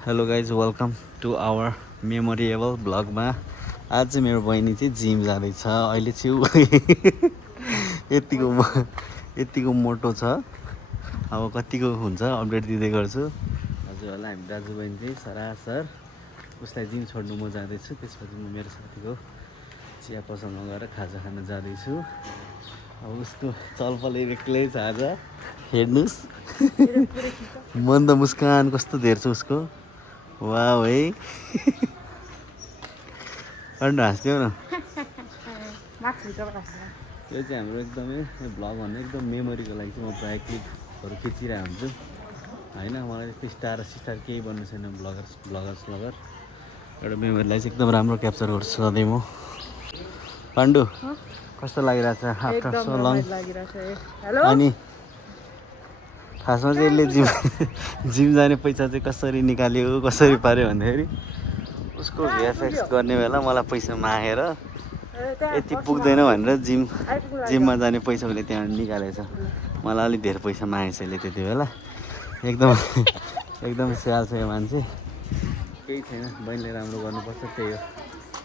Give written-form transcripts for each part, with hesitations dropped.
Hello guys welcome to our memorable ब्लगमा। आज चाहिँ मेरो बहिनी चाहिँ जिम जाँदैछ। अहिले चाहिँ यतिको मोटो छ। अब कतिको हुन्छ अपडेट दिँदै गर्छु हजुरहरूलाई। हामी दाजुबहिनी चाहिँ सरासर उसलाई जिम छोड्नु म जाँदैछु, त्यसपछि म मेरो साथीको चिया पसलमा गएर खाजा खान जाँदैछु। अब उसको चलपल एक्लै छ आज, हेर्नुहोस्। मन त मुस्कान कस्तो धेर छ उसको। वाह है। अन्डा हाँस्थ्यौ न। यो चाहिँ हाम्रो एकदमै भ्लग भन्दा एकदम मेमोरीको लागि चाहिँ म प्रायः क्लिपहरू खिचिरहेको हुन्छु होइन। मलाई त्यस्तो स्टार केही बन्नु छैन। ब्लगर एउटा मेमोरीलाई चाहिँ एकदम राम्रो क्याप्चर गर्छु सधैँ म। पाण्डु कस्तो लागिरहेछ आफ्टर सो लङ? अनि खासमा चाहिँ यसले जिम जाने पैसा चाहिँ कसरी निकाल्यो कसरी पाऱ्यो भन्दाखेरि उसको भिएफएक्स गर्ने बेला मलाई पैसा मागेर यति पुग्दैन भनेर जिममा जाने पैसा उसले त्यहाँ निकालेछ। मलाई अलिक धेरै पैसा मागेछ यसले त्यति बेला। एकदम स्याहाल छ यो मान्छे। केही छैन, बहिनीले राम्रो गर्नुपर्छ, त्यही हो।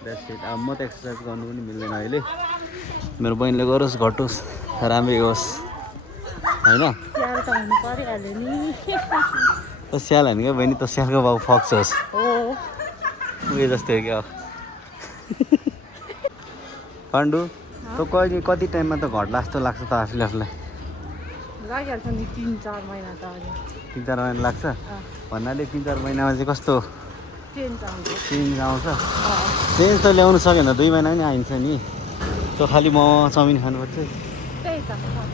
That's it. अब म त एक्सर्साइज गर्नु पनि मिल्दैन अहिले। मेरो बहिनीले गरोस् घटोस् राम्रै होस् होइन। त स्याल होइन क्या बहिनी, त स्यालको बाउ फक्स होस् उयो जस्तै हो क्या। पाण्डु त कति टाइममा त घट्ला जस्तो लाग्छ त आफूलाई? लागिहाल्छ नि 3-4 महिना त। 3-4 महिना लाग्छ भन्नाले 3-4 महिनामा चाहिँ कस्तो चेन्ज आउँछ? चेन्ज त ल्याउनु सकेन, 2 महिना पनि आइन्छ नि। त्यो खालि मोमो चाउमिन खानुपर्छ।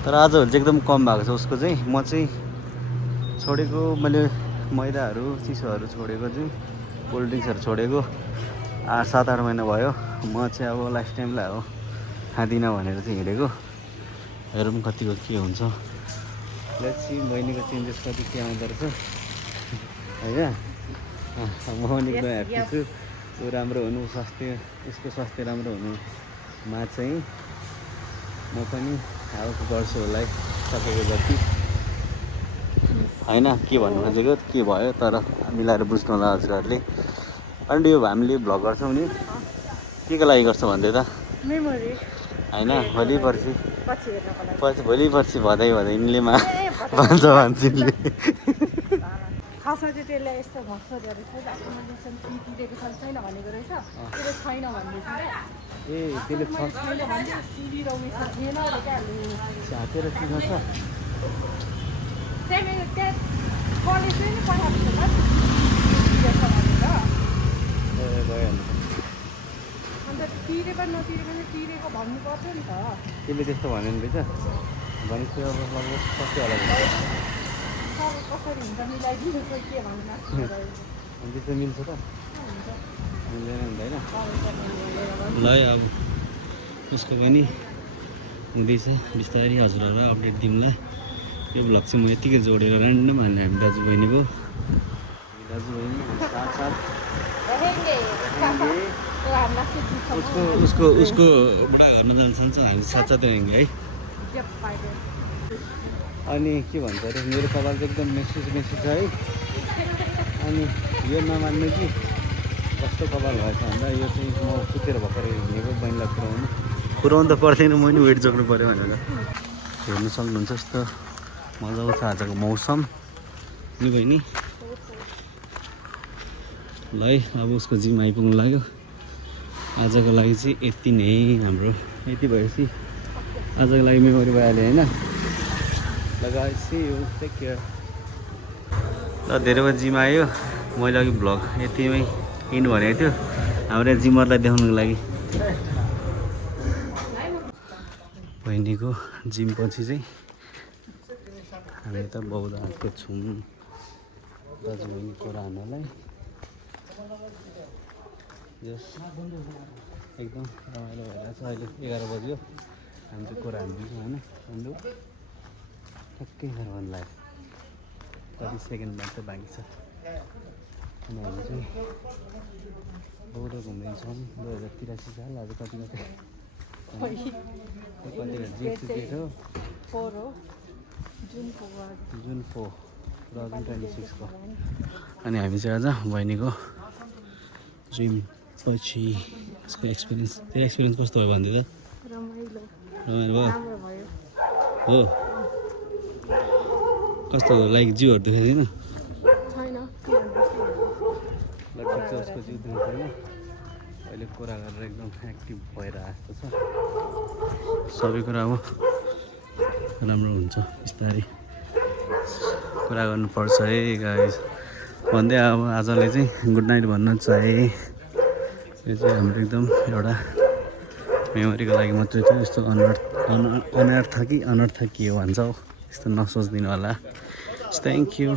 तर आजभोलि चाहिँ एकदम कम भएको छ उसको चाहिँ। म चाहिँ छोडेको, मैले मैदाहरू चिसोहरू छोडेको चाहिँ, कोल्ड ड्रिङ्क्सहरू छोडेको 7-8 महिना भयो। म चाहिँ अब लास्ट टाइमलाई हो खाँदिनँ भनेर चाहिँ हिँडेको। हेरौँ कतिको के हुन्छ। लेट्स सी बहिनीको चेन्जेस कति के आउँदो रहेछ होइन। म पनि एकदम ह्याप्पी छु। ऊ राम्रो हुनु, उसको स्वास्थ्य राम्रो हुनुमा चाहिँ म पनि हेल्प गर्छु उसलाई सकेको जति होइन। के भन्नु खोजेको के भयो तर मिलाएर बुझ्नु होला हजुरहरूले। अनि यो हामीले भ्लग गर्छौँ नि, के को लागि गर्छ भन्दै त होइन। भोलि पर्सि भदैनीले भन्छ भान्सिनले। खासमा चाहिँ त्यसले यस्तो भक्सोहरू रहेछ, एकोमोडेसन फी तिरेको छैन भनेको रहेछ। त्यसले छैन भन्दैछ ए त्यसले छैन भने सिबी र उयो थिएन अरे क्या। छापेर किन छ त्यहाँ कलेजले नि पठाएको छ गइहाल्नु। अन्त तिरेको नतिरेको चाहिँ तिरेको भन्नु पर्थ्यो नि त। त्यसले त्यस्तो भनेन रहेछ भनेपछि अब लगभग कति होला कसरी हुन्छ मिलाइदिनु खोइ के भन्नु। अनि त्यस्तो मिल्छ त मिल्दैन हुँदैन ल। अब उसको पनि हुँदैछ बिस्तारै, हजुरहरूलाई अपडेट दिउँला। यो भ्लग चाहिँ म यतिकै जोडेर ऱ्यान्डम हाल्ने हामी दाजुबहिनीको साथ उसको बुढा घरमा जान्छ हामी साथसाथै रहेंगे है। अनि के भन्छ अरे मेरो कपाल चाहिँ एकदम मेसी छ है। अनि यो नमान्नु कि कस्तो कपाल भएछ भन्दा यो चाहिँ म सुतेर भर्खर हिँडेको बहिनीलाई पुऱ्याउनु त पर्दैन, म नि वेट जोग्नु पऱ्यो भनेर। हेर्नु सक्नुहुन्छ यस्तो मजाको छ आजको मौसम नि बहिनी। ल है अब उसको जिम आइपुग्नु लाग्यो। आजको लागि चाहिँ यति नै हाम्रो। यति भएपछि आजको लागि मेमोरी भइहाल्यो होइन। ल guys see you take care. ल धेरै भयो जिम आयो। मैले अघि भ्लग यतिमै इन भनेको थियो हाम्रो जिमरलाई देखाउनुको लागि। बहिनीको जिम पछि चाहिँ हामी त बौद्ध आएको छौँ दाजुबहिनी कुरा हान्नलाई। जस एकदम रमाइलो भइरहेछ। अहिले 11 बज्यो, हामी चाहिँ कुरा हान्दिन्छौँ होइन। अन्डु ठ्याक्कै 11 बज्नु लाग्यो, कति सेकेन्ड मात्रै बाँकी छ। अनि हामी चाहिँ बौद्ध घुम्दैछौँ। 2083 साल आज कति जेठ हो? जुन 4। 2026 को अनि हामी चाहिँ आज बहिनीको ड्रिम पछि यसको एक्सपिरियन्स तेरो एक्सपिरियन्स कस्तो भयो भन्दै त रमाइलो रमाइलो भयो राम्रो भयो हो कस्तो लाइक जिउहरू दुखेको छैन छैन के भन्नु उसको जिउ दुखेको छैन अहिले कुरा गरेर एकदम एक्टिभ भएर जस्तो छ सबै कुरा अब राम्रो हुन्छ बिस्तारै कुरा गर्नुपर्छ है गाइस भन्दै अब आजले चाहिँ गुड नाइट भन्न चाहे यो चाहिँ हाम्रो एकदम एउटा मेमोरीको लागि मात्रै थियो यस्तो अनर्थ कि के भन्छ यस्तो नसोचिदिनु होला थ्याङ्क यू